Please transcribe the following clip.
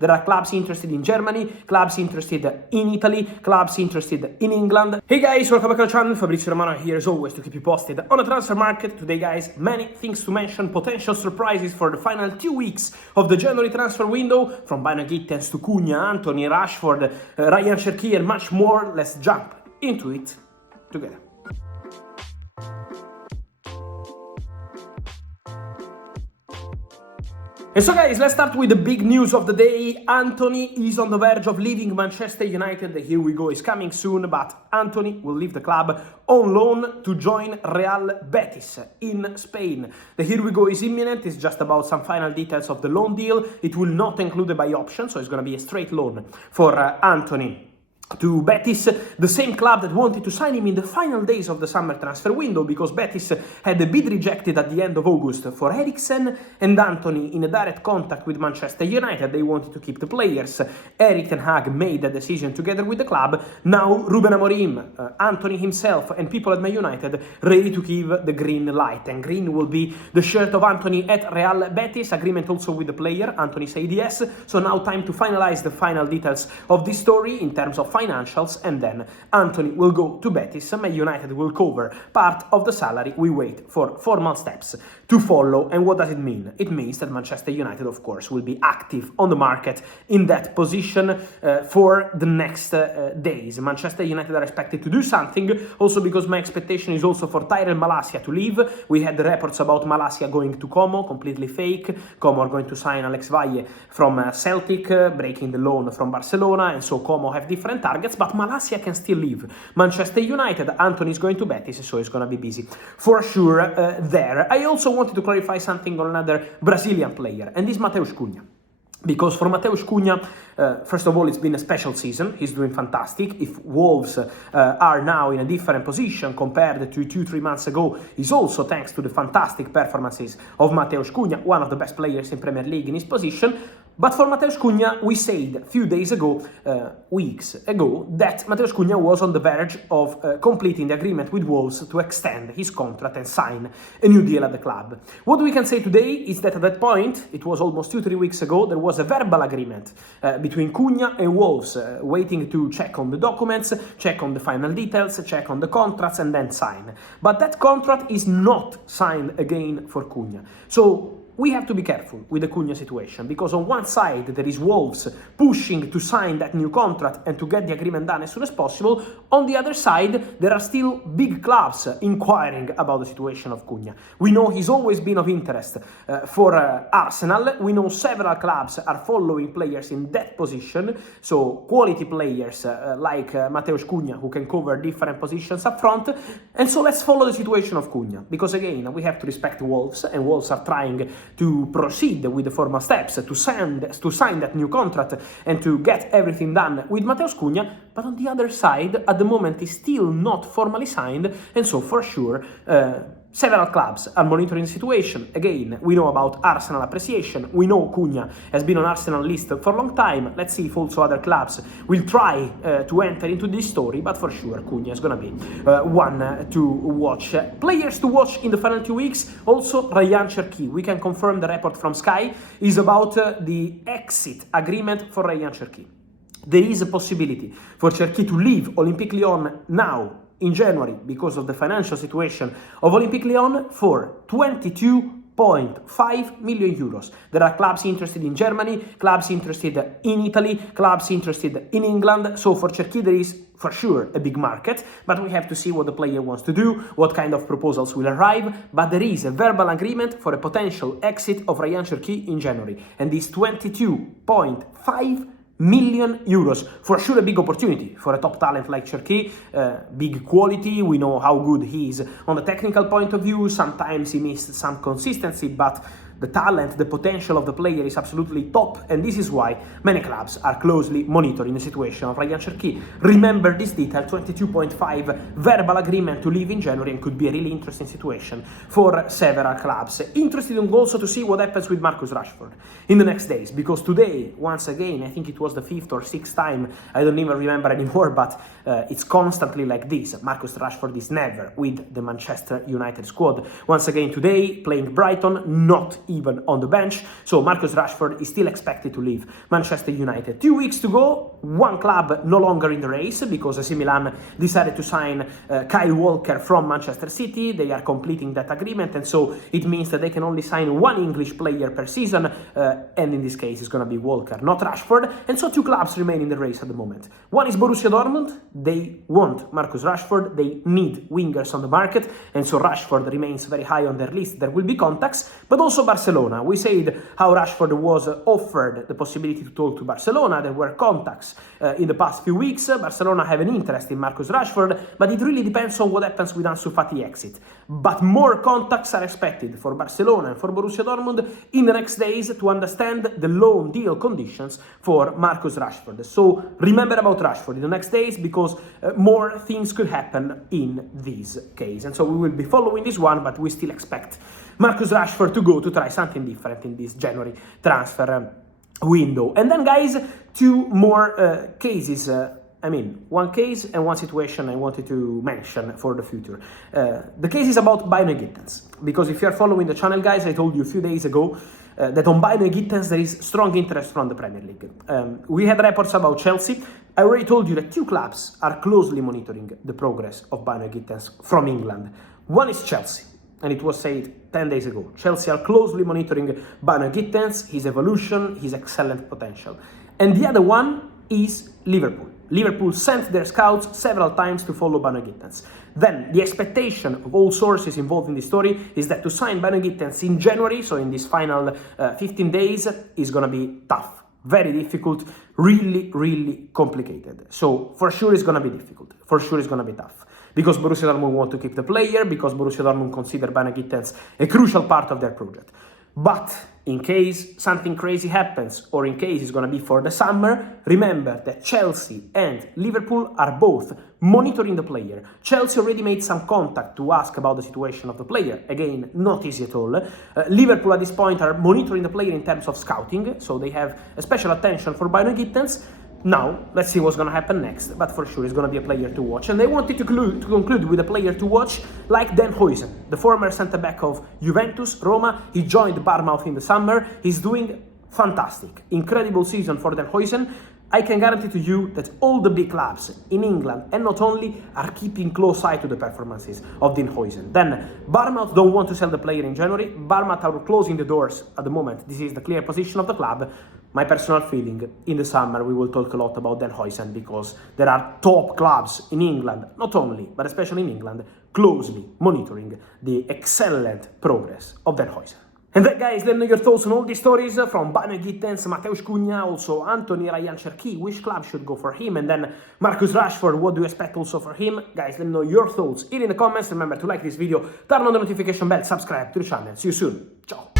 There are clubs interested in Germany, clubs interested in Italy, clubs interested in England. Hey guys, welcome back to the channel. Fabrizio Romano here as always to keep you posted on the transfer market. Today guys, many things to mention, potential surprises for the final 2 weeks of the January transfer window, from Bynoe Gittens to Cunha, Antony, Rashford, Rayan Cherki and much more. Let's jump into it together. And so guys, let's start with the big news of the day. Antony is on the verge of leaving Manchester United. The Here We Go is coming soon, but Antony will leave the club on loan to join Real Betis in Spain. The Here We Go is imminent. It's just about some final details of the loan deal. It will not include a buy option, so it's going to be a straight loan for Antony to Betis, the same club that wanted to sign him in the final days of the summer transfer window, because Betis had a bid rejected at the end of August for Huijsen, and Antony in a direct contact with Manchester United. They wanted to keep the players. Erik ten Hag made a decision together with the club. Now Ruben Amorim, Antony himself and people at Man United ready to give the green light, and green will be the shirt of Antony at Real Betis. Agreement also with the player. Antony said yes, so now time to finalize the final details of this story in terms of financials, and then Antony will go to Betis. Man United will cover part of the salary. We wait for formal steps to follow. And what does it mean? It means that Manchester United, of course, will be active on the market in that position for the next days. Manchester United are expected to do something, also because my expectation is also for Tyrell Malacia to leave. We had the reports about Malacia going to Como, completely fake. Como are going to sign Alex Valle from Celtic, breaking the loan from Barcelona, and so Como have different targets, but Malacia can still leave Manchester United. Antony is going to Betis, so he's going to be busy for sure there. I also wanted to clarify something on another Brazilian player, and this Matheus Cunha. Because for Matheus Cunha, first of all, it's been a special season. He's doing fantastic. If Wolves are now in a different position compared to 2-3 months ago, is also thanks to the fantastic performances of Matheus Cunha, one of the best players in Premier League in his position. But for Matheus Cunha, we said a few days ago, weeks ago, that Matheus Cunha was on the verge of completing the agreement with Wolves to extend his contract and sign a new deal at the club. What we can say today is that at that point, it was almost 2-3 weeks ago, there was a verbal agreement between Cunha and Wolves, waiting to check on the documents, check on the final details, check on the contracts, and then sign. But that contract is not signed again for Cunha. So we have to be careful with the Cunha situation, because on one side there is Wolves pushing to sign that new contract and to get the agreement done as soon as possible. On the other side, there are still big clubs inquiring about the situation of Cunha. We know he's always been of interest for Arsenal. We know several clubs are following players in that position, so quality players like Matheus Cunha, who can cover different positions up front. And so let's follow the situation of Cunha, because again, we have to respect Wolves, and Wolves are trying to proceed with the formal steps to sign that new contract and to get everything done with Matheus Cunha. But on the other side, at the moment, is still not formally signed, and so for sure several clubs are monitoring the situation. Again, we know about Arsenal appreciation. We know Cunha has been on Arsenal list for a long time. Let's see if also other clubs will try to enter into this story, but for sure Cunha is going to be one to watch. Players to watch in the final 2 weeks, also Rayan Cherki. We can confirm the report from Sky is about the exit agreement for Rayan Cherki. There is a possibility for Cherki to leave Olympique Lyon now in January because of the financial situation of Olympique Lyon for 22.5 million euros. There are clubs interested in Germany, clubs interested in Italy, clubs interested in England. So for Cherki there is for sure a big market, but we have to see what the player wants to do, what kind of proposals will arrive. But there is a verbal agreement for a potential exit of Rayan Cherki in January, and this 22.5 million euros. For sure a big opportunity for a top talent like Cherki, big quality. We know how good he is on the technical point of view. Sometimes he missed some consistency, but the talent, the potential of the player is absolutely top, and this is why many clubs are closely monitoring the situation of Rayan Cherki. Remember this detail, 22.5 verbal agreement to leave in January, and could be a really interesting situation for several clubs. Interested also to see what happens with Marcus Rashford in the next days, because today, once again, I think it was the 5th or 6th time, I don't even remember anymore, but it's constantly like this. Marcus Rashford is never with the Manchester United squad. Once again today, playing Brighton, not even on the bench. So Marcus Rashford is still expected to leave Manchester United. 2 weeks to go, one club no longer in the race because AC Milan decided to sign Kyle Walker from Manchester City. They are completing that agreement, and so it means that they can only sign one English player per season, and in this case it's going to be Walker, not Rashford. And so two clubs remain in the race at the moment. One is Borussia Dortmund. They want Marcus Rashford. They need wingers on the market, and so Rashford remains very high on their list. There will be contacts, but also Barcelona. We said how Rashford was offered the possibility to talk to Barcelona. There were contacts in the past few weeks. Barcelona have an interest in Marcus Rashford, but it really depends on what happens with Ansu Fati exit. But more contacts are expected for Barcelona and for Borussia Dortmund in the next days to understand the loan deal conditions for Marcus Rashford. So remember about Rashford in the next days, because more things could happen in this case. And so we will be following this one, but we still expect Marcus Rashford to go to try something different in this January transfer window. And then, guys, two more cases. One case and one situation I wanted to mention for the future. The case is about Bynoe Gittens, because if you are following the channel, guys, I told you a few days ago that on Bynoe Gittens there is strong interest from the Premier League. We had reports about Chelsea. I already told you that two clubs are closely monitoring the progress of Bynoe Gittens from England. One is Chelsea, and it was said 10 days ago. Chelsea are closely monitoring Bynoe Gittens, his evolution, his excellent potential. And the other one is Liverpool. Liverpool sent their scouts several times to follow Bynoe Gittens. Then the expectation of all sources involved in this story is that to sign Bynoe Gittens in January, so in this final 15 days, is going to be tough. Very difficult, really, really complicated. So for sure it's going to be difficult. For sure it's going to be tough. Because Borussia Dortmund want to keep the player, because Borussia Dortmund consider Bynoe Gittens a crucial part of their project. But in case something crazy happens, or in case it's going to be for the summer, remember that Chelsea and Liverpool are both monitoring the player. Chelsea already made some contact to ask about the situation of the player. Again, not easy at all. Liverpool at this point are monitoring the player in terms of scouting, so they have a special attention for Bynoe Gittens. Now, let's see what's going to happen next, but for sure it's going to be a player to watch. And they wanted to conclude with a player to watch like Huijsen, the former centre-back of Juventus, Roma. He joined Bournemouth in the summer. He's doing fantastic. Incredible season for Huijsen. I can guarantee to you that all the big clubs in England, and not only, are keeping close eye to the performances of Huijsen. Then, Bournemouth don't want to sell the player in January. Bournemouth are closing the doors at the moment. This is the clear position of the club. My personal feeling, in the summer we will talk a lot about Huijsen, because there are top clubs in England, not only, but especially in England, closely monitoring the excellent progress of Huijsen. And then, guys, let me know your thoughts on all these stories from Bynoe Gittens, Matheus Cunha, also Antony, Rayan Cherki, which club should go for him, and then Marcus Rashford, what do you expect also for him? Guys, let me know your thoughts here in the comments. Remember to like this video, turn on the notification bell, subscribe to the channel. See you soon. Ciao.